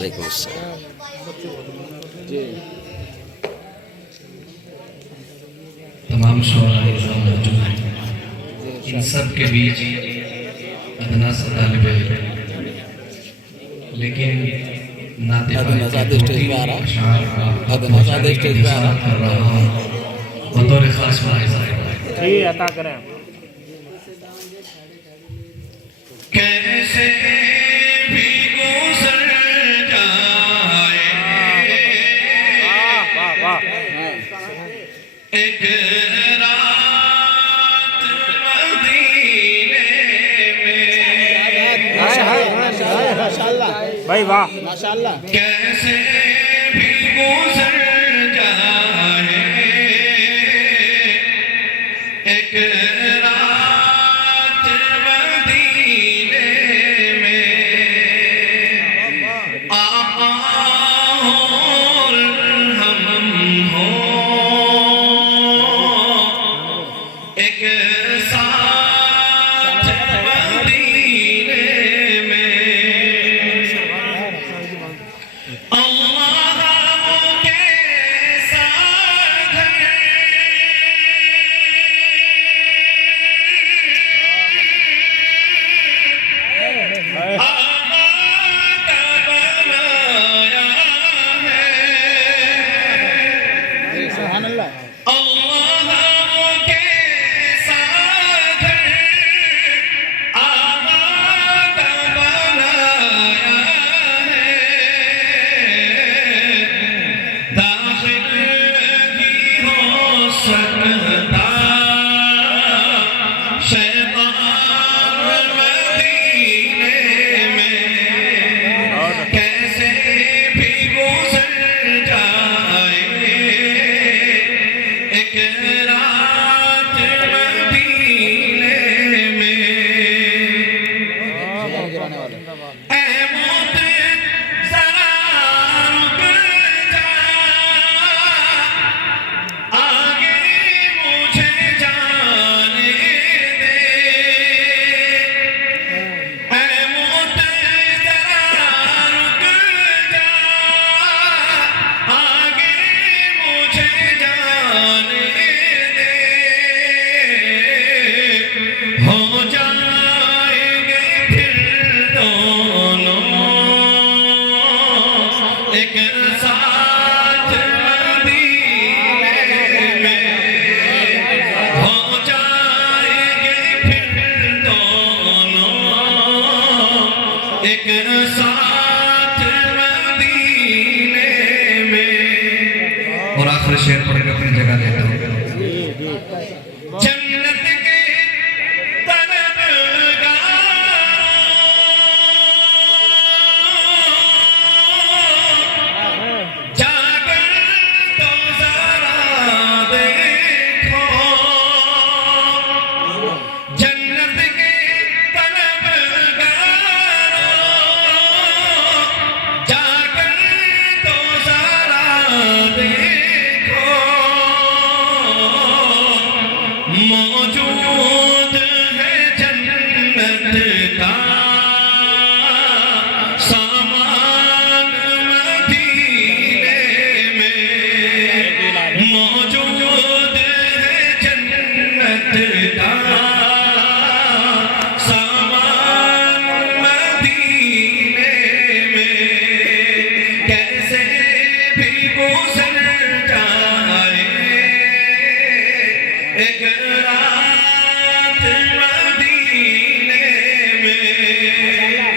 वालेकुम अस्सलाम। तमाम शुआराए मौजूद हैं, इन सब के बीच अदना सा तालिब इल्म, लेकिन अदना सा स्टेज पे आ रहा है, अदना सा स्टेज पे आ रहा है। कर रहा हूँ बतौर खास मुलाहिज़ा। जी अता करें। कैसे भी गुज़र जाए वाह वाह वाह। एक रात मदीने में, माशाल्लाह भाई वाह। माशाल्लाह। कैसे भी गुज़र जाए एक रात मदीने में, आका और हम हो एक साथ मदीने में। अल्लाह के साथ आका बनाया है, सुभान अल्लाह। अल्लाह के साथ आका बनाया है, दाखिल नहीं हो सकता शैतान मदीने में। कैसे भी गुज़र जाए एक रात मदीने में। गिराने वाले ऐ मौत ज़रा रुक जा, आगे मुझे जाने दे। ऐ मौत ज़रा रुक जा, आगे मुझे जाने दे। हो जाएंगे फिर दोनों एक साथ मदीने में, हो जाएंगे फिर दोनों एक साथ मदीने में। और आखिरी शेर पढ़ के अपनी जगह लेता हूँ। जन्नत के तलबगारों, जाकर तो ज़रा देखो। जन्नत के तलबगारों, जाकर तो ज़रा देखो। मौजूद है जन्नत का सामान मदीने में, मौजूद है जन्नत का सामान मदीने में। कैसे भी गुज़र जाए एक